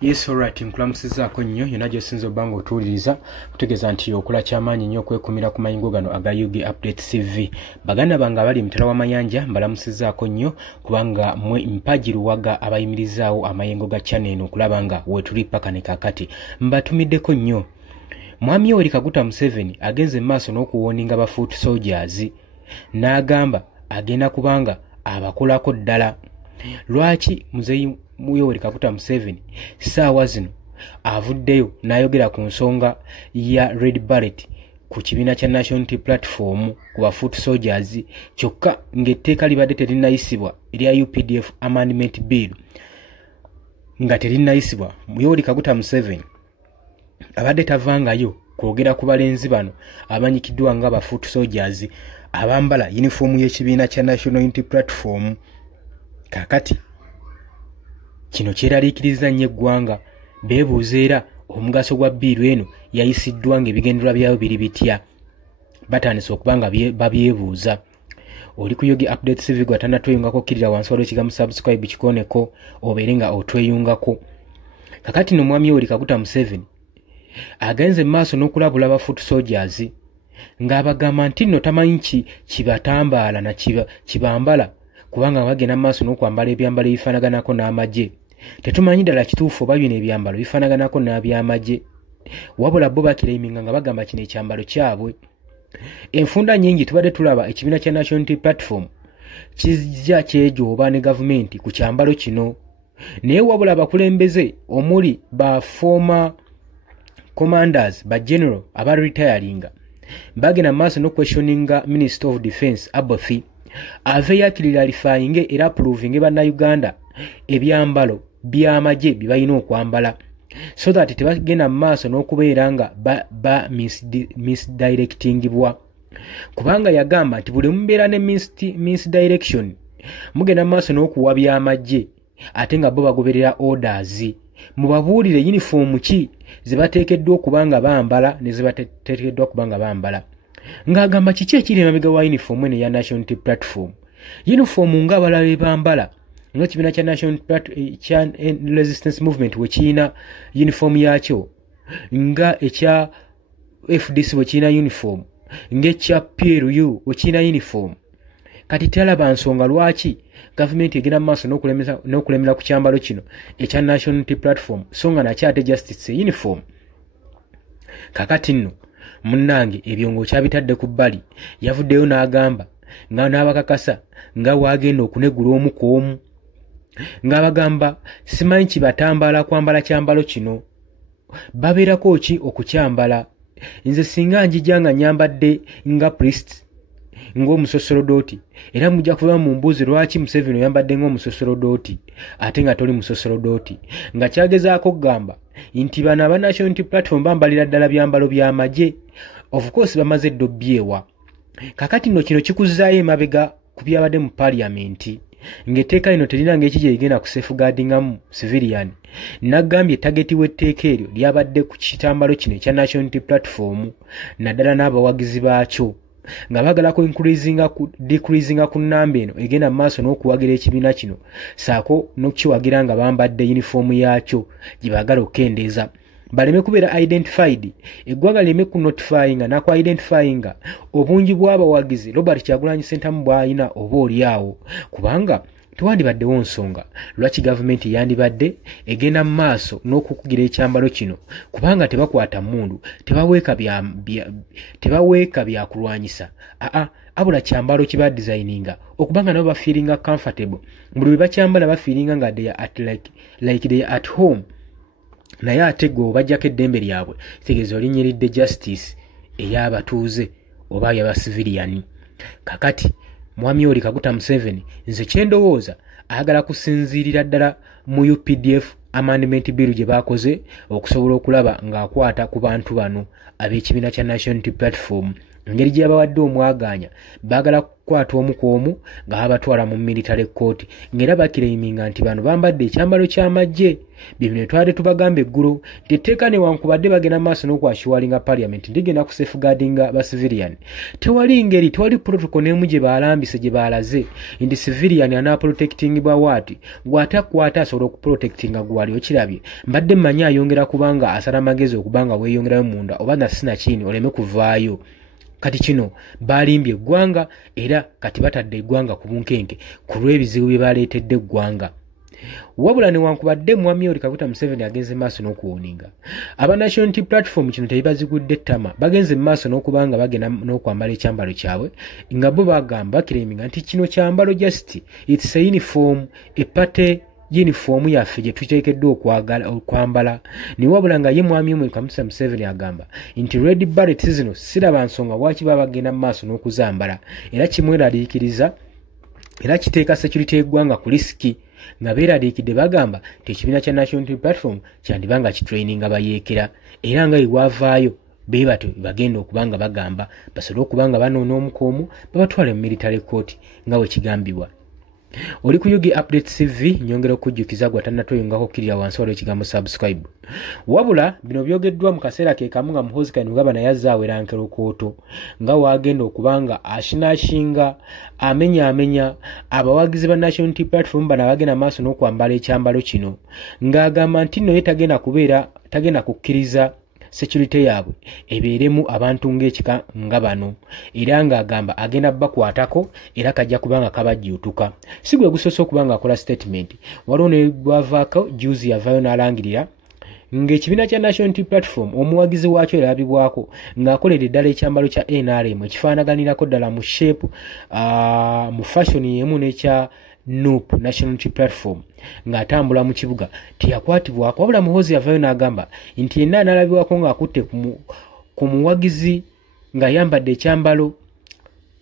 Yes, alright, nkulamusizaako nnyo yonna gy'osinza obanga otuwuliriza kutegeeza nti okola kyamaanyi nnyo okwekumira ku mayingo gano aga UG Update TV. Baganda bange abali mutala w'amayanja mbalamusizaako nnyo kubanga mmwe mpagiruwaga abayimirizaawo amayengo ga channel eno okulaba nga weetuli paka ne kaakati. Mbatumiddeko nnyo. Mwami Yoweri Kaguta Museveni agenze maaso n'okuwooninga ba foot soldiers n'agamba agenda kubanga abakolako ddala. Lwaki Muzeeyi Yoweri Kaguta Museveni saawa zino avuddeyo n'ayogera ku nsonga ya Red Beret ku kibiina kya National Unity Platform ku ba foot soldiers kyokka ng'etteeka libadde terinayisibwa erya UPDF Amendment Bill nga terinayisibwa? Yoweri Kaguta Museveni abadde tavangayo kwogera ku balenzi bano amanyikiddwa nga ba foot soldiers abambala yunifoomu y'ekibiina kya National Unity Platform. Kakati kino kyeraliikiriza nnyo eggwanga beebuuza era omugaso gwa bbiiru eno yayisiddwa ng'ebigendererwa byayo biri bitya. Batandise okuba nga babyebuuza. Oli ku UG Update TV gwe atannatweyungako kkirira wansi waliwo ekigambo subscribe kikoneko obeere nga otweyungako. Kakati no Mwami Yoweri Kaguta Museveni agenze maaso n'okulabula ba foot soldiers ng'abagamba nti nno tamanyi kibatambaala na kibambala kubanga bagenda maaso n'okwambala ebyambalo ebifanaganako n'amagye. Tetumanyi ddala kituufu oba bino ebyambalo bifanaganako n'abyamagye, wabula bo bakiraiminga nga bagamba kino ekyambalo kyabwe. Enfunda nnyingi tubadde tulaba ekibiina kya National Unity Platform kijja kyejooba ne gavumenti ku kyambalo kino, naye wabula abakulembeze omuli ba former commanders ba general aba retiringa bagenda maaso n'okwestioninga Minister of Defence Abothi ave yakiralifyinge era proving bannayuganda ebyambalo by'amagye bye balina okwambala so that tebagenda maaso n'okubeera nga misdirectingibwa, kubanga yagamba nti buli mubeera ne misdirection mugenda maaso n'okuwa by'amagye ate nga bo bagoberera orders. Mubabuulire uniform ki ze bateekeddwa okuba nga bambala ne ze bateekeddwa okuba nga bambala. Ng'agamba kiki ekiri emabega wa uniform eno ya National Unity Platform. Uniform ng'abalala bambala ng'ekibiina kya National Resistance Movement we kirina uniform yakyo, nga ekya FDC we kirina uniform, ng'ekya PLU we kirina uniform. Kati talaba nsonga lwaki gavumenti egenda maaso n'okulemera ku kyambalo kino ekya National Unity Platform so nga nakyo ate justice uniform. Kakati nno munnange ebyo ng'okyabitadde ku bbali, yavuddeyo n'agamba nga n'abakakasa nga waagenda okunegula omu ku omu, ng'abagamba simanyi kibatambala kwambala kyambalo kino, babeerako ki okukyambala. Nze singa njija nga nyambadde nga priest ng'omusosolodooti era mujja kuba mu mbuuzi lwaki Museveni oyambadde ng'omusosolodooti ate nga toli musosolodooti, nga kyagezaako kugamba nti bano aba National Unity Platform bambalira ddala byambalo by'amagye. Of course bamaze ddo byewa. Kakati nno kino kikuzzaayo emabega ku byabadde mu parliament ng'etteeka lino terina ng'eki gye ligenda ku safeguardingamu civilian. Nagambye tageti w'etteeka eryo lyabadde ku kitambalo kino ekya National Unity Platform naddala n'abawagizi baakyo nga bagala ku decreasinga ku nnamba eno egenda mu maaso n'okuwagira ekibiina kino saako n'okukiwagira nga bambadde uniform yakyo gye baagala okukendeeza baleme kubeera identified, eggwanga lireme ku notifyinga naku identifyinga obungi bw'abawagizi Robert Kyagulanyi Ssentamu bw'alina oba oliawo, kubanga tewandibaddewo nsonga lwaki gavumenti yandibadde egenda mu maaso n'okukugira ekyambalo kino, kubanga tebakwata mmundu, tebaweeka byakulwanyisa, abula kyambalo kiba designinga okubanga nabo bafeelinga comfortable, buli bwe bakyambala bafeelinga nga they are like they are at home. Naye ate gwe obajjako eddembe lyabwe tegeeza olinnyiridde justice ey'abatuuze oba ey'abasiviliani. Kakati Mwami Yoweri Kaguta Museveni nze kyendowooza ayagala kusinziirira ddala mu UPDF Amendment Bill gye baakoze okusobola okulaba ng'akwata ku bantu bano ab'ekibiina kya National Unity Platform. Engeri gye bawadde omwagaanya baagala kwata omu ku omu nga babatwala mu military court ng'era bakiraiminga nti bano bambadde ekyambalo ky'amagye. Bino twali tubagamba eggulo tetteeka newankubadde bagenda maaso n'okwashiwalinga parliament ndigenda ku safeguardinga ba civilian. Tewali ngeri, tewali protocol n'emu gye baalambise gye baalaze nti civilian anaaprotectingibwa waati gw'atakwata asobola okuprotectinga gwali okirabye. Mbadde mmanyi ayongera kubanga asala magezi okubanga weeyongerayo munda oba nasinakini oleme kuvaayo. Kati kino baalimbye eggwanga era kati batadde eggwanga ku bunkenke ku lw'ebizibu bye baleetedde eggwanga. Wabula newankubadde Mwami Yoweri Kaguta Museveni agenze maaso n'okuwuninga, aba National Unity Platform kino tebazigudde ettama, bagenze maaso n'okubanga bagenda n'okwambala ekyambalo kyabwe nga bo bagamba bakiraiminga nti kino kyambalo just it's a uniform, epate uniform yaffe gye tuteekeddwa okwambala. Ne wabula nga ye Mwami Yoweri Kaguta Museveni agamba nti Red Beret zino siraba nsonga lwaki baba bagenda mu maaso n'okuzambala, era kimweraliikiriza era kiteeka security y'eggwanga ku risiki nga beeraliikidde bagamba nti ekibiina kya National Unity Platform kyandibanga kitraininga bayeekera era nga iwavaayo beebato bagenda okubanga bagamba basobole okubanga banoona omu ku omu babatwale mu military court nga bwe kigambibwa. Oli ku Yugi Update TV, nyongera okujjukiza gwa tannatoyongako kirira wansi waliwo ekigambo subscribe. Wabula bino byogeddwa mu kaseera ke kamu nga Muhoozi Kainerugaba naye azze awera nkerokooto nga wagenda okubanga ashinaashinga amenya abawagizi ba National Unity Platform bano abagenda maaso n'okwambala ekyambalo kino ng'agamba nti nno ye tagenda kukkiriza security yaabwe ebeeremu abantu ng'ekika nga bano era ng'agamba agenda bakwatako era kajja kubanga kabajjuutuka. Si gwe gusoose okubanga akola statement, waliwo ne gwavaako juzi yavaayo n'alangirira ng'ekibiina kya National Unity Platform omuwagizi waakyo erabibwako ng'akolera eddala ekyambalo kya NRM ekifaanaganirako ddala mu shape mu fashion y'emu n'ekya NUP National Unity Platform ng'atambula mu kibuga teyakwatibwako. Wabula Muhoozi yavaayo n'agamba nti yenna analabibwako ng'akutte ku muwagizi ng'ayambadde ekyambalo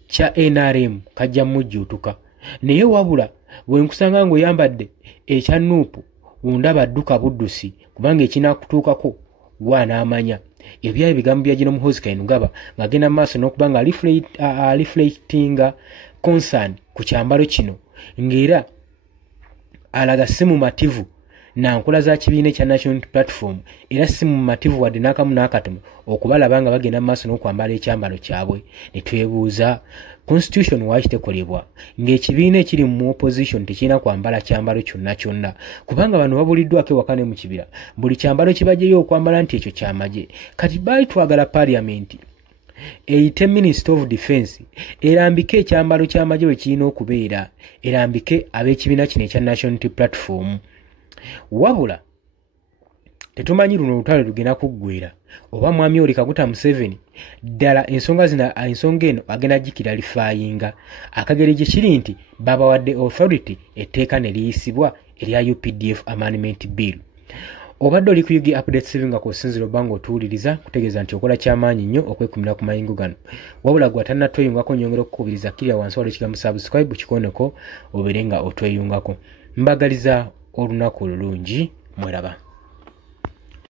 kya NRM kajja mujjuutuka. Naye wabula bwe nkusanga ng'oyambadde ekya NUP undaba adduka buddusi kubanga ekinaakutuukako gw'anaamanya. Ebyo ebigambo bya gino Muhoozi Kainerugaba ng'agenda mu maaso n'okubanga reflectinga concern ku kyambalo kino ng'era alaga si mumativu na nkola za kibiina kya National Unity Platform era si mumativu wadde n'akamu n'akatono okubalaba nga bagenda mu maaso n'okwambala ekyambalo kyabwe. Ne twebuuza constitution lwaki tekolebwa ng'ekibiina ekiri mu opposition tekirina kwambala kyambalo kyonna kubanga bano babuliddwako ewaka ne mu kibira buli kyambalo kibajjeyo okwambala nti ekyo kyamagye. Kati baali twagala parliament eyite Minister of Defense erambike ekyambalo ky'amagye bwe kirina okubeera, erambike ab'ekibiina kino ekya National Unity Platform. Wabula tetumanyi luno olutalo lugenda kuggwera oba Mwami Yoweri Kaguta Museveni ddala ensonga eno agenda gikiralifayinga. Akagere gye kiri nti babawadde authority etteeka ne liyisibwa erya UPDF Amendment Bill. Obadde oli ku Yugi Update TV nga kw'osinzira obbanga otuwuliriza kutegeeza nti okola kyamaanyi nnyo okwekumira ku mayingo gano. Wabula gwe atannatweyungako nyongera okukubiriza kirya wansi waliwo ekigambo subscribe kikoneko obeere nga otweyungako. Mbagaliza olunaku olulungi, mweraba.